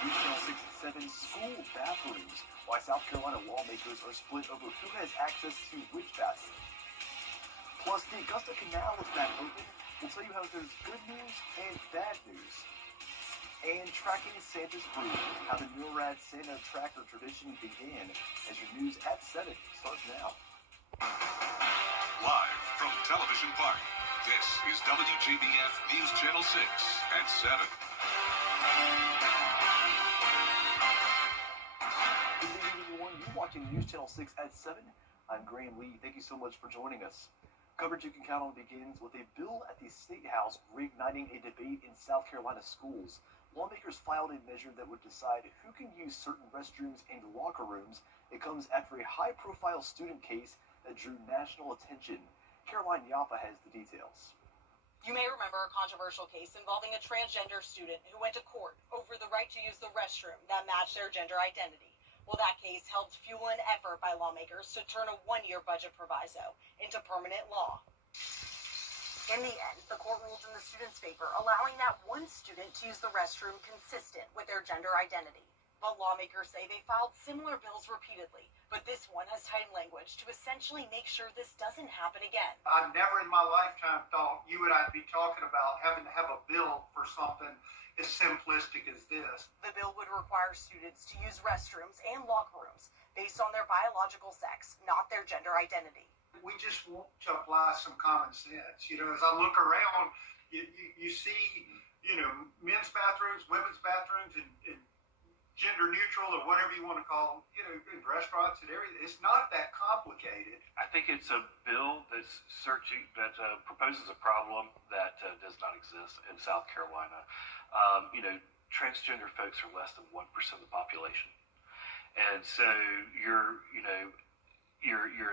News Channel 6 and 7 school bathrooms. Why South Carolina lawmakers are split over who has access to which bathroom. Plus, the Augusta Canal is back open. We'll tell you how there's good news and bad news. And tracking Santa's food, how the NORAD Santa Tracker tradition began. As your news at 7 starts now. Live from Television Park, this is WJBF News Channel 6 at 7. Good evening, everyone. You're watching News Channel 6 at 7. I'm Graham Lee. Thank you so much for joining us. Coverage you can count on begins with a bill at the State House reigniting a debate in South Carolina schools. Lawmakers filed a measure that would decide who can use certain restrooms and locker rooms. It comes after a high-profile student case that drew national attention. Caroline Yaffa has the details. You may remember a controversial case involving a transgender student who went to court over the right to use the restroom that matched their gender identity. Well, that case helped fuel an effort by lawmakers to turn a one-year budget proviso into permanent law. In the end, the court ruled in the student's favor, allowing that one student to use the restroom consistent with their gender identity. But lawmakers say they filed similar bills repeatedly, but this one has tightened language to essentially make sure this doesn't happen again. I've never in my lifetime thought you and I'd be talking about having to have a bill for something as simplistic as this. The bill would require students to use restrooms and locker rooms based on their biological sex, not their gender identity. We just want to apply some common sense. You know, as I look around, you see, men's bathrooms, women's bathrooms, and gender neutral or whatever you want to call them, in restaurants and everything. It's not that complicated. I think it's a bill that's proposes a problem that does not exist in South Carolina. Transgender folks are less than 1% of the population. And so you're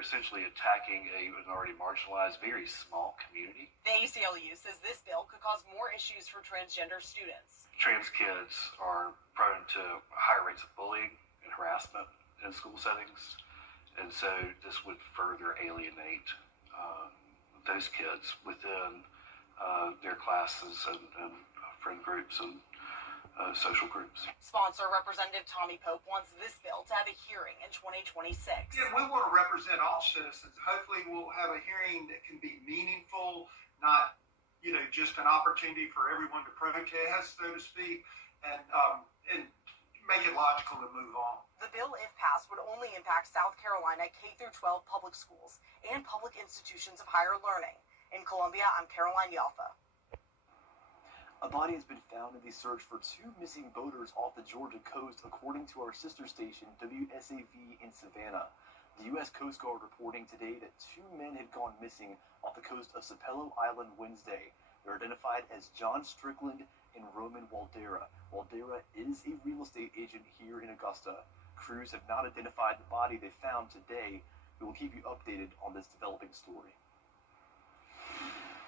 essentially attacking an already marginalized, very small community. The ACLU says this bill could cause more issues for transgender students. Trans kids are prone to higher rates of bullying and harassment in school settings. And so this would further alienate those kids within their classes and friend groups and social groups. Sponsor Representative Tommy Pope wants this bill to have a hearing in 2026. Yeah, we want to represent all citizens. Hopefully we'll have a hearing that can be meaningful, not, just an opportunity for everyone to protest, so to speak, and make it logical to move on. The bill, if passed, would only impact South Carolina K-12 public schools and public institutions of higher learning. In Columbia, I'm Caroline Yaffa. A body has been found in the search for two missing boaters off the Georgia coast, according to our sister station, WSAV in Savannah. The U.S. Coast Guard reporting today that two men had gone missing off the coast of Sapelo Island Wednesday. They're identified as John Strickland and Roman Waldera. Waldera is a real estate agent here in Augusta. Crews have not identified the body they found today. We will keep you updated on this developing story.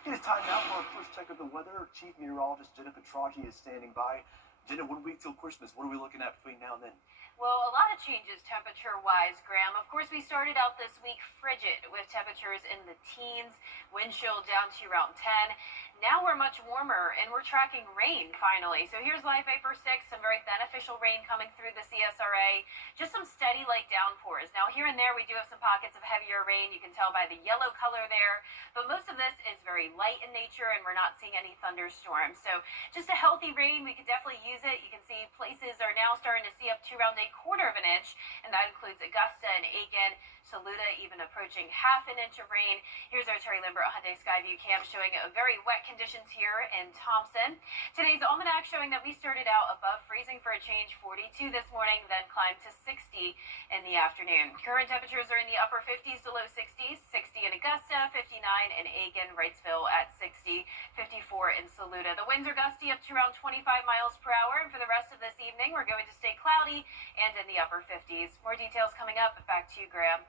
It is time now for our first check of the weather. Chief Meteorologist Jenna Petraggi is standing by. Jenna, 1 week till Christmas. What are we looking at between now and then? Well, a lot of changes temperature-wise, Graham. Of course, we started out this week frigid with temperatures in the teens, wind chill down to around 10. Now we're much warmer, and we're tracking rain, finally. So here's Live Vapor 6, some very beneficial rain coming through the CSRA. Just some steady light downpours. Now, here and there, we do have some pockets of heavier rain. You can tell by the yellow color there. But most of this is very light in nature, and we're not seeing any thunderstorms. So just a healthy rain. We could definitely use it. You can see places are now starting to see up to around 1/4 of an inch, and that includes Augusta and Aiken, Saluda, even approaching 1/2 inch of rain. Here's our Terry Limbert Hyundai Skyview cam showing very wet conditions here in Thompson. Today's almanac showing that we started out above freezing for a change, 42 this morning, then climbed to 60 in the afternoon. Current temperatures are in the upper 50s to low 60s, 60 in Augusta, 59 in Aiken, Wrightsville at 60, 54 in Saluda. The winds are gusty up to around 25 miles per hour, and for the rest of this evening, we're going to stay cloudy and in the upper 50s. More details coming up. Back to you, Graham.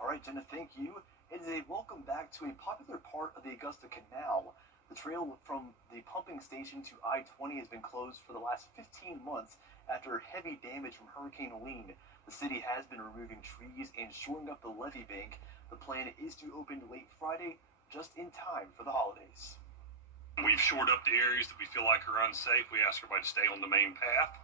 All right, Jenna, thank you. It is a welcome back to a popular part of the Augusta Canal. The trail from the pumping station to I-20 has been closed for the last 15 months after heavy damage from Hurricane Helene. The city has been removing trees and shoring up the levee bank. The plan is to open late Friday, just in time for the holidays. We We've shored up the areas that we feel like are unsafe. We ask everybody to stay on the main path.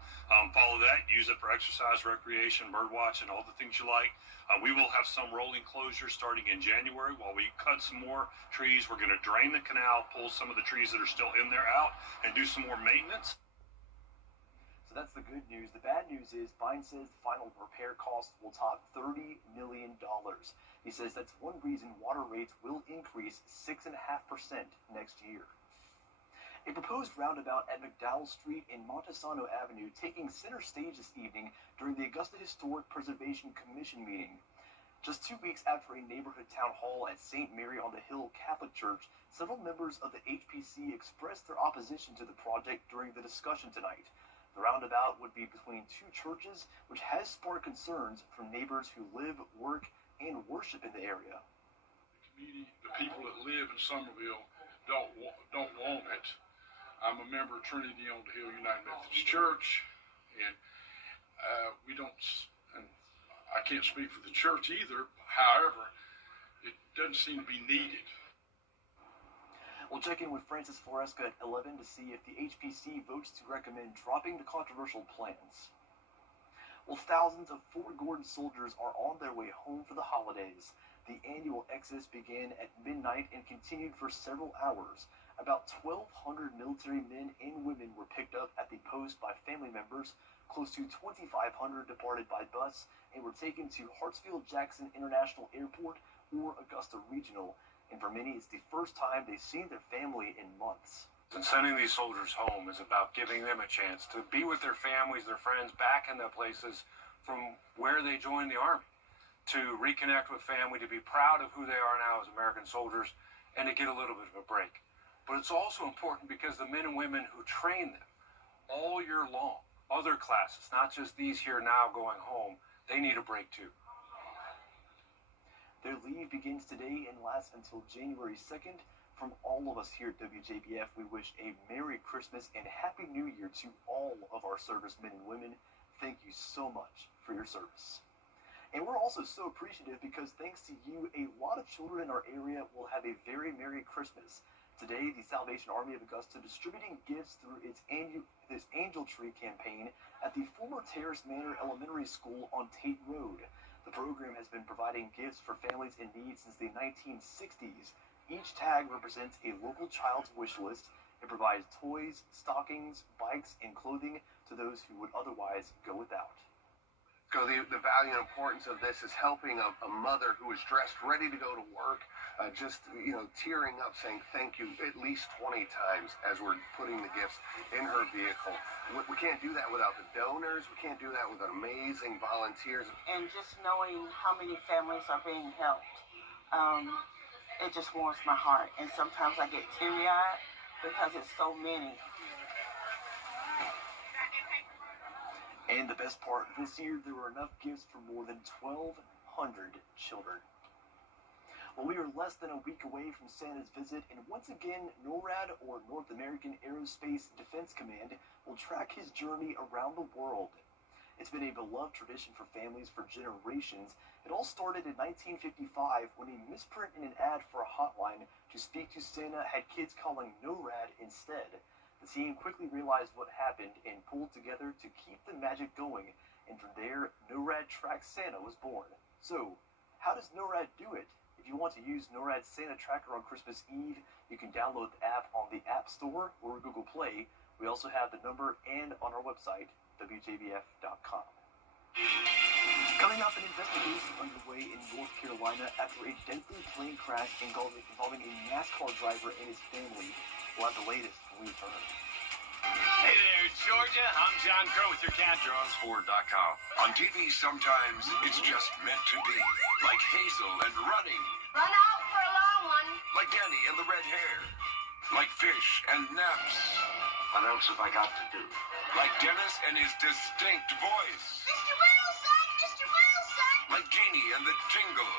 Follow that, use it for exercise, recreation, bird watching, all the things you like. We will have some rolling closures starting in January while we cut some more trees. We're going to drain the canal, pull some of the trees that are still in there out, and do some more maintenance. So that's the good news. The bad news is Biden says the final repair cost will top $30 million. He says that's one reason water rates will increase 6.5% next year. A proposed roundabout at McDowell Street and Montesano Avenue taking center stage this evening during the Augusta Historic Preservation Commission meeting. Just 2 weeks after a neighborhood town hall at St. Mary on the Hill Catholic Church, several members of the HPC expressed their opposition to the project during the discussion tonight. The roundabout would be between two churches, which has sparked concerns from neighbors who live, work, and worship in the area. The community, the people that live in Summerville don't want it. I'm a member of Trinity on the Hill United Methodist Church, and we don't, and I can't speak for the church either. However, it doesn't seem to be needed. We'll check in with Francis Floresca at 11 to see if the HPC votes to recommend dropping the controversial plans. Well, thousands of Fort Gordon soldiers are on their way home for the holidays. The annual exodus began at midnight and continued for several hours. About 1,200 military men and women were picked up at the post by family members. Close to 2,500 departed by bus and were taken to Hartsfield-Jackson International Airport or Augusta Regional. And for many, it's the first time they've seen their family in months. And sending these soldiers home is about giving them a chance to be with their families, their friends, back in their places from where they joined the Army, to reconnect with family, to be proud of who they are now as American soldiers, and to get a little bit of a break. But it's also important because the men and women who train them all year long, other classes, not just these here now going home, they need a break too. Their leave begins today and lasts until January 2nd. From all of us here at WJBF, we wish a Merry Christmas and Happy New Year to all of our servicemen and women. Thank you so much for your service. And we're also so appreciative because thanks to you, a lot of children in our area will have a very Merry Christmas. Today, the Salvation Army of Augusta distributing gifts through its Angel Tree campaign at the former Terrace Manor Elementary School on Tate Road. The program has been providing gifts for families in need since the 1960s. Each tag represents a local child's wish list. It provides toys, stockings, bikes, and clothing to those who would otherwise go without. So the value and importance of this is helping a mother who is dressed, ready to go to work, just, tearing up, saying thank you at least 20 times as we're putting the gifts in her vehicle. We can't do that without the donors. We can't do that without amazing volunteers. And just knowing how many families are being helped, it just warms my heart. And sometimes I get teary-eyed because it's so many. And the best part, this year there were enough gifts for more than 1,200 children. Well, we are less than a week away from Santa's visit, and once again, NORAD, or North American Aerospace Defense Command, will track his journey around the world. It's been a beloved tradition for families for generations. It all started in 1955 when a misprint in an ad for a hotline to speak to Santa had kids calling NORAD instead. The team quickly realized what happened and pulled together to keep the magic going, and from there, NORAD Track Santa was born. So, how does NORAD do it? If you want to use NORAD Santa Tracker on Christmas Eve, you can download the app on the App Store or Google Play. We also have the number and on our website, WJBF.com. Coming up, an investigation underway in North Carolina after a deadly plane crash involving a NASCAR driver and his family. We'll have the latest when we return. Hey there, Georgia. I'm John Crow with your canter on Sport.com. On TV, sometimes it's just meant to be. Like Hazel and running. Run out for a long one. Like Danny and the red hair. Like Fish and Naps. What else have I got to do? Like Dennis and his distinct voice. Mr. Wilson! Mr. Wilson! Like Jeannie and the jingle.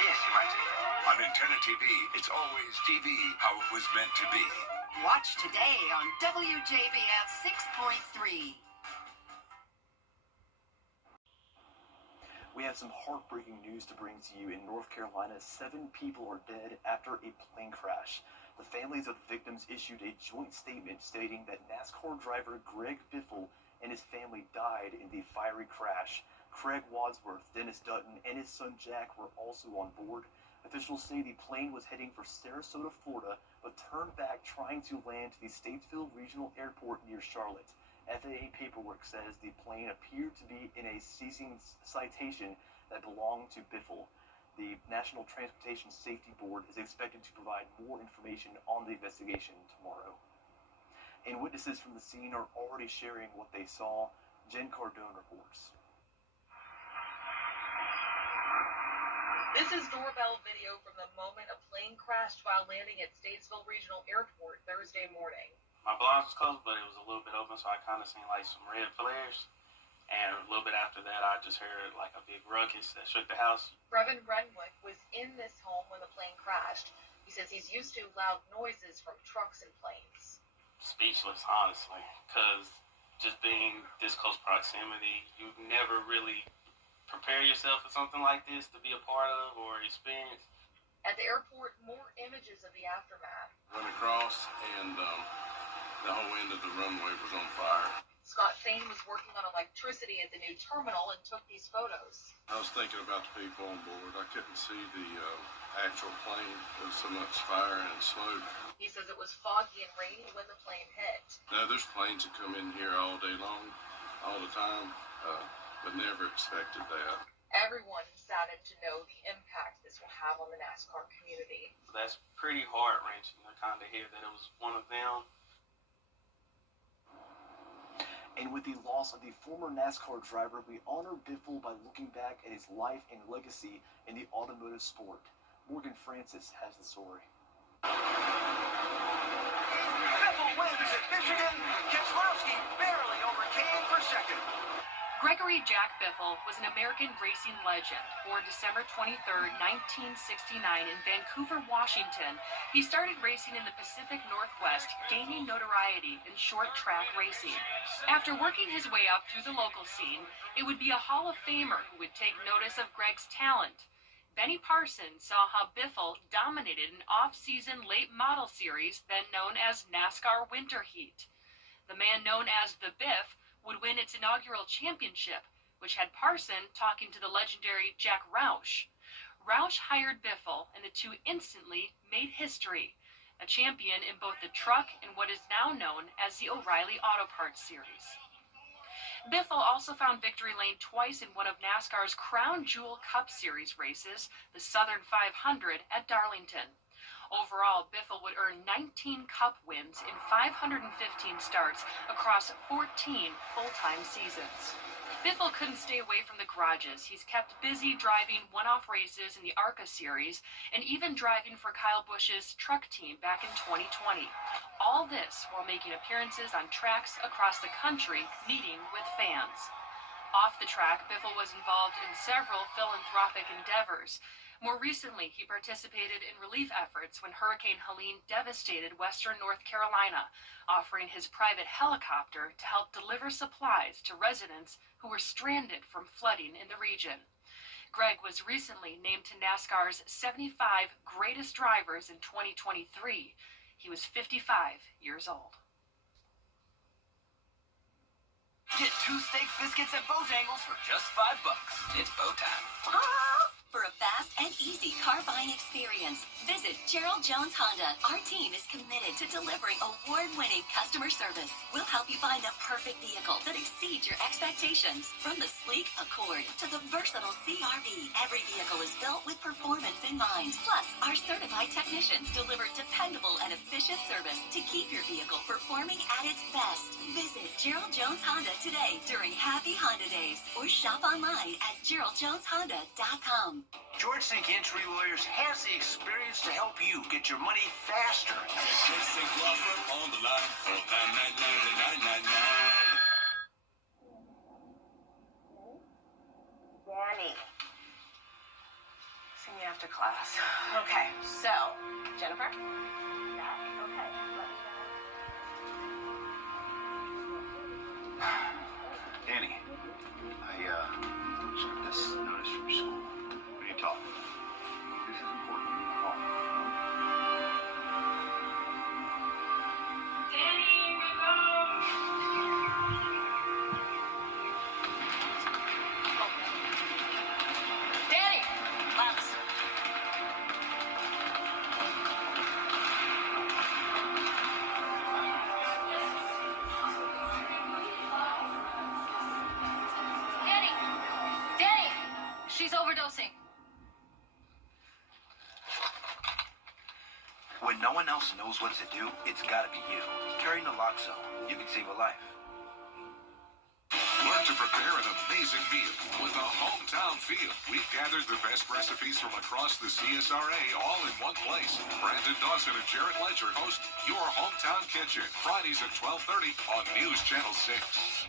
Yes, Your Majesty. On Antenna TV, it's always TV how it was meant to be. Watch today on WJBF 6.3. We have some heartbreaking news to bring to you. In North Carolina, 7 people are dead after a plane crash. The families of the victims issued a joint statement stating that NASCAR driver Greg Biffle and his family died in the fiery crash. Craig Wadsworth, Dennis Dutton, and his son Jack were also on board. Officials say the plane was heading for Sarasota, Florida, but turned back trying to land to the Statesville Regional Airport near Charlotte. FAA paperwork says the plane appeared to be in a ceasing citation that belonged to Biffle. The National Transportation Safety Board is expected to provide more information on the investigation tomorrow. And witnesses from the scene are already sharing what they saw. Jen Cardone reports. This is doorbell video from the moment a plane crashed while landing at Statesville Regional Airport Thursday morning. My blinds was closed, but it was a little bit open, so I kind of seen like some red flares. And a little bit after that, I just heard like a big ruckus that shook the house. Brevin Renwick was in this home when the plane crashed. He says he's used to loud noises from trucks and planes. Speechless, honestly, because just being this close proximity, you never really prepare yourself for something like this to be a part of or experience. At the airport, more images of the aftermath. Run across, and the whole end of the runway was on fire. Scott Thane was working on electricity at the new terminal and took these photos. I was thinking about the people on board. I couldn't see the actual plane. There was so much fire and smoke. He says it was foggy and rainy when the plane hit. Now, there's planes that come in here all day long, all the time, but never expected that. Everyone is saddened to know the impact this will have on the NASCAR community. That's pretty heart-wrenching to kind of hear that it was one of them. And with the loss of the former NASCAR driver, we honor Biffle by looking back at his life and legacy in the automotive sport. Morgan Francis has the story. Biffle wins at Michigan. Keselowski barely overcame for second. Gregory Jack Biffle was an American racing legend. Born December 23, 1969 in Vancouver, Washington, he started racing in the Pacific Northwest, gaining notoriety in short track racing. After working his way up through the local scene, it would be a Hall of Famer who would take notice of Greg's talent. Benny Parsons saw how Biffle dominated an off-season late model series then known as NASCAR Winter Heat. The man known as the Biff would win its inaugural championship, which had Parson talking to the legendary Jack Roush. Roush hired Biffle, and the two instantly made history, a champion in both the truck and what is now known as the O'Reilly Auto Parts Series. Biffle also found victory lane twice in one of NASCAR's Crown Jewel Cup Series races, the Southern 500 at Darlington. Overall, Biffle would earn 19 Cup wins in 515 starts across 14 full-time seasons. Biffle couldn't stay away from the garages. He's kept busy driving one-off races in the ARCA series and even driving for Kyle Busch's truck team back in 2020. All this while making appearances on tracks across the country, meeting with fans. Off the track, Biffle was involved in several philanthropic endeavors. More recently, he participated in relief efforts when Hurricane Helene devastated western North Carolina, offering his private helicopter to help deliver supplies to residents who were stranded from flooding in the region. Greg was recently named to NASCAR's 75 Greatest Drivers in 2023. He was 55 years old. Get 2 steak biscuits at Bojangles for just $5. It's bow time. For a fast and easy car buying experience, visit Gerald Jones Honda. Our team is committed to delivering award-winning customer service. We'll help you find the perfect vehicle that exceeds your expectations. From the sleek Accord to the versatile CR-V, every vehicle is built with performance in mind. Plus, our certified technicians deliver dependable and efficient service to keep your vehicle performing at its best. Visit Gerald Jones Honda today during Happy Honda Days or shop online at GeraldJonesHonda.com. George Sink Entry Lawyers has the experience to help you get your money faster. George Sink Law Firm on the line for 999-999. Danny. See me after class. Okay, so, Jennifer? Yeah, okay. Danny, I just got this notice from school. We need to talk. This is important. Call. knows what to do, it's gotta be you. Carry naloxone. You can save a life. Learn to prepare an amazing meal with a hometown feel. We've gathered the best recipes from across the CSRA all in one place. Brandon Dawson and Jared Ledger host Your Hometown Kitchen, Fridays at 12:30 on News Channel 6.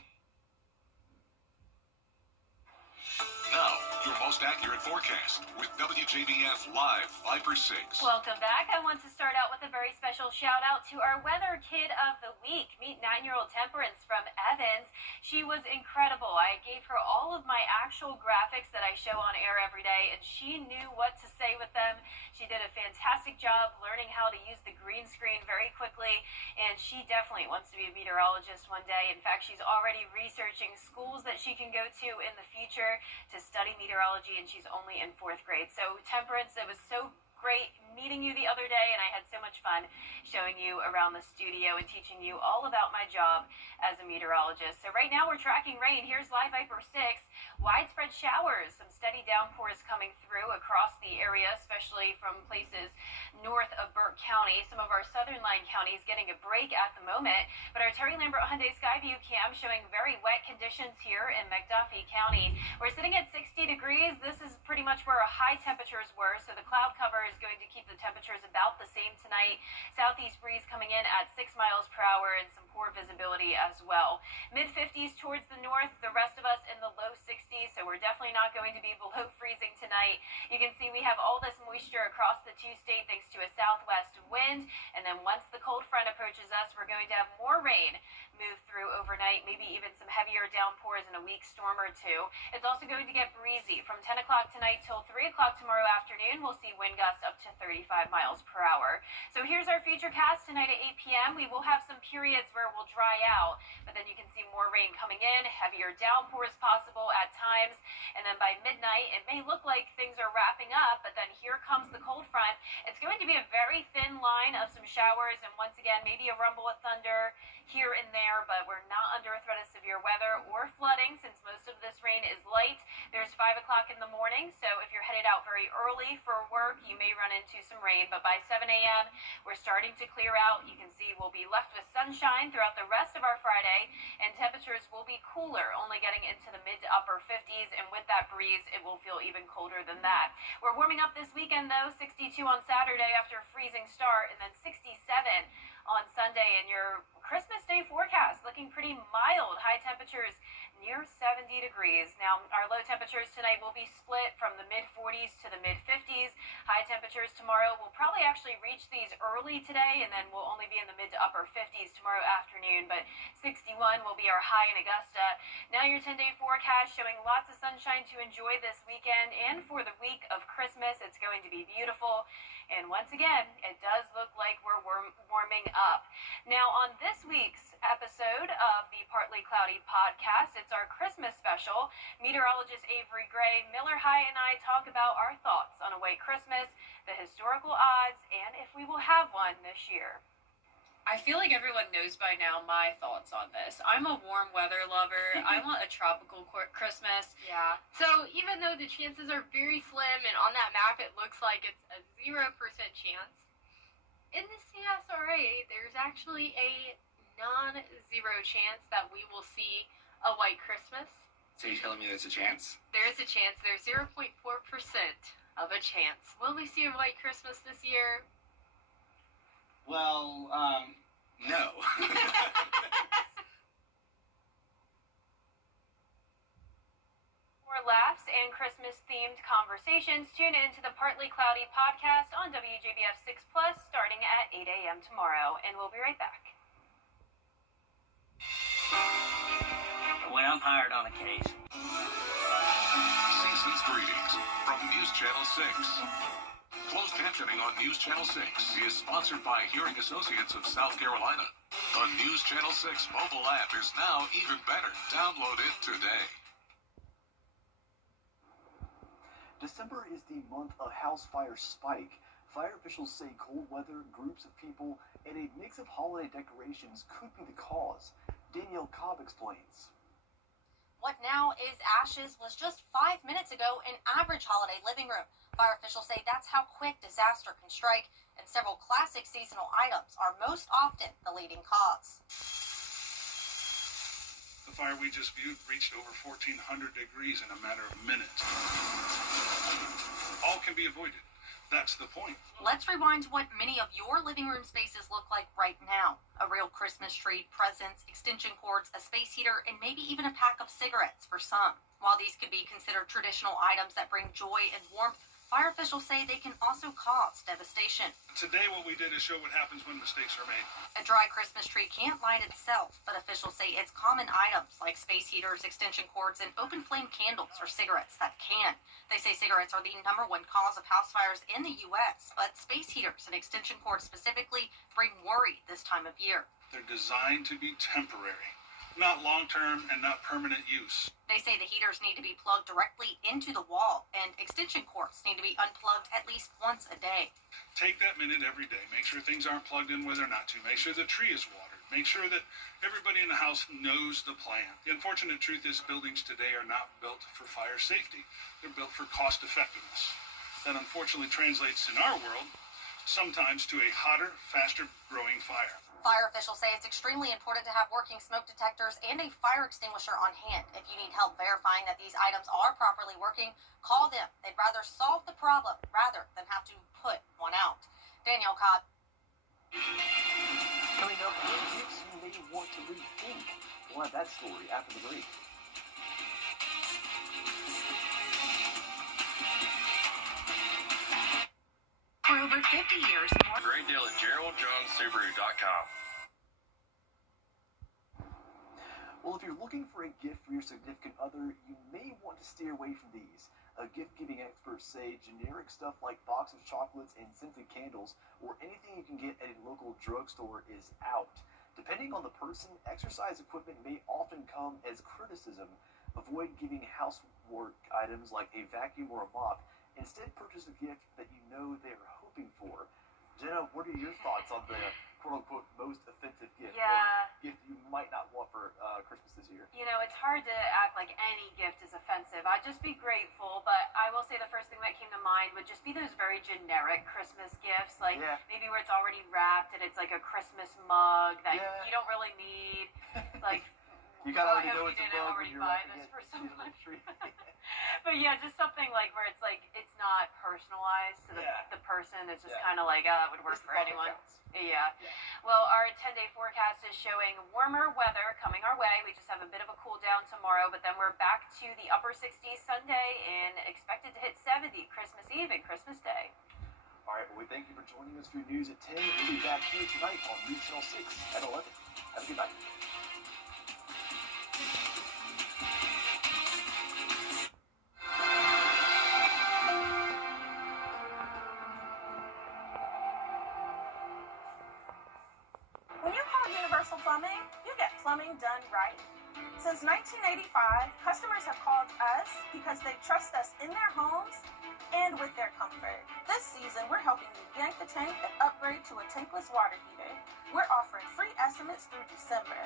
Now, your most accurate forecast with WJBF Live Viper 6. Welcome back. I want to start out with a very special shout out to our weather kid of the week. Meet 9-year-old Temperance from Evans. She was incredible. I gave her all of my actual graphics that I show on air every day, and she knew what to say with them. She did a fantastic job learning how to use the green screen very quickly, and she definitely wants to be a meteorologist one day. In fact, she's already researching schools that she can go to in the future to study meteorology, and she's only in 4th grade. So Temperance, it was so great meeting you the other day, and I had so much fun showing you around the studio and teaching you all about my job as a meteorologist. So right now we're tracking rain. Here's Live Viper 6. Widespread showers, some steady downpours coming through across the area, especially from places north of Burke County. Some of our southern line counties getting a break at the moment, but our Terry Lambert Hyundai Skyview cam showing very wet conditions here in McDuffie County. We're sitting at 60 degrees. This is pretty much where our high temperatures were, so the cloud cover is going to keep the temperatures about the same tonight. Southeast breeze coming in at 6 miles per hour and some poor visibility as well. Mid-50s towards the north, the rest of us in the low 60s, so we're definitely not going to be below freezing tonight. You can see we have all this moisture across the two-state thanks to a southwest wind, and then once the cold front approaches us, we're going to have more rain move through overnight, maybe even some heavier downpours in a weak storm or two. It's also going to get breezy from 10 o'clock tonight till 3 o'clock tomorrow afternoon. We'll see wind gusts up to 35 miles per hour. So here's our future cast tonight at 8 p.m. We will have some periods where we'll dry out, but then you can see more rain coming in, heavier downpours possible at times, and then by midnight, it may look like things are wrapping up, but then here comes the cold front. It's going to be a very thin line of some showers, and once again, maybe a rumble of thunder here and there, but we're not under a threat of severe weather or flooding since most of this rain is light. There's 5 o'clock in the morning, so if you're headed out very early for work, you may run into some rain, but by 7 a.m., we're starting to clear out. You can see we'll be left with sunshine throughout the rest of our Friday, and temperatures will be cooler, only getting into the mid to upper 50s, and with that breeze, it will feel even colder than that. We're warming up this weekend, though, 62 on Saturday after a freezing start, and then 67 on Sunday, and your Christmas Day forecast looking pretty mild. High temperatures near 70 degrees. Now, our low temperatures tonight will be split from the mid-40s to the mid-50s. High temperatures tomorrow will probably actually reach these early today, and then we'll only be in the mid to upper 50s tomorrow afternoon, but 61 will be our high in Augusta. Now your 10-day forecast showing lots of sunshine to enjoy this weekend and for the week of Christmas. It's going to be beautiful. And once again, it does look like we're warming up. Now, on this week's episode of the Partly Cloudy podcast, it's our Christmas special. Meteorologist Avery Gray, Miller High, and I talk about our thoughts on a white Christmas, the historical odds, and if we will have one this year. I feel like everyone knows by now my thoughts on this. I'm a warm weather lover. I want a tropical Christmas. Yeah. So even though the chances are very slim, and on that map it looks like it's a 0% chance, in the CSRA there's actually a non-zero chance that we will see a white Christmas. So you're telling me there's a chance? There's a chance. There's 0.4% of a chance. Will we see a white Christmas this year? Well, no. For laughs and Christmas-themed conversations, tune in to the Partly Cloudy podcast on WJBF 6 Plus starting at 8 a.m. tomorrow, and we'll be right back. When I'm hired on a case. Season's greetings from News Channel 6. Closed captioning on News Channel 6 is sponsored by Hearing Associates of South Carolina. The News Channel 6 mobile app is now even better. Download it today. December is the month of house fire spike. Fire officials say cold weather, groups of people, and a mix of holiday decorations could be the cause. Danielle Cobb explains. What now is ashes was just 5 minutes ago an average holiday living room. Fire officials say that's how quick disaster can strike, and several classic seasonal items are most often the leading cause. The fire we just viewed reached over 1,400 degrees in a matter of minutes. All can be avoided. That's the point. Let's rewind to what many of your living room spaces look like right now. A real Christmas tree, presents, extension cords, a space heater, and maybe even a pack of cigarettes for some. While these could be considered traditional items that bring joy and warmth, fire officials say they can also cause devastation. Today what we did is show what happens when mistakes are made. A dry Christmas tree can't light itself, but officials say it's common items like space heaters, extension cords, and open flame candles or cigarettes that can. They say cigarettes are the #1 cause of house fires in the U.S., but space heaters and extension cords specifically bring worry this time of year. They're designed to be temporary, not long-term and not permanent use. They say the heaters need to be plugged directly into the wall, and extension cords need to be unplugged at least once a day. Take that minute every day. Make sure things aren't plugged in where they're not to. Make sure the tree is watered. Make sure that everybody in the house knows the plan. The unfortunate truth is buildings today are not built for fire safety. They're built for cost effectiveness. That unfortunately translates in our world sometimes to a hotter, faster growing fire. Fire officials say it's extremely important to have working smoke detectors and a fire extinguisher on hand. If you need help verifying that these items are properly working, call them. They'd rather solve the problem rather than have to put one out. Danielle Cobb. Coming up, what gifts you may want to rethink. We'll have that story after the break. For over 50 years, more. Great deal at GeraldJonesSubaru.com. Well, if you're looking for a gift for your significant other, you may want to steer away from these. Gift-giving experts say generic stuff like box of chocolates and scented candles or anything you can get at a local drugstore is out. Depending on the person, exercise equipment may often come as criticism. Avoid giving housework items like a vacuum or a mop. Instead, purchase a gift that you know they are hoping for. Jenna, what are your thoughts on the quote-unquote most offensive gift or gift you might not want for Christmas this year? You know, it's hard to act like any gift is offensive. I'd just be grateful, but I will say the first thing that came to mind would just be those very generic Christmas gifts, like maybe where it's already wrapped and it's like a Christmas mug that you don't really need, like. You gotta already know you it's a didn't bug already when buy you're this for someone. But yeah, just something like where it's like it's not personalized to the person. It's just kind of like it would work for anyone. Yeah. Well, our 10-day forecast is showing warmer weather coming our way. We just have a bit of a cool down tomorrow, but then we're back to the upper 60s Sunday and expected to hit 70 Christmas Eve and Christmas Day. All right, well, we thank you for joining us for your news at 10. We'll be back here tonight on News Channel 6 at 11. Have a good night. When you call Universal Plumbing, you get plumbing done right. Since 1985, customers have called us because they trust us in their homes and with their comfort. This season, we're helping you yank the tank and upgrade to a tankless water heater. We're offering free estimates through December.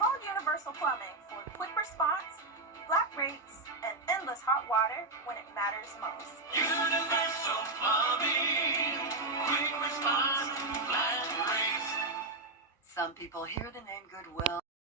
Call Universal Plumbing for quick response, flat rates, and endless hot water when it matters most. Universal Plumbing, quick response, flat rates. Some people hear the name Goodwill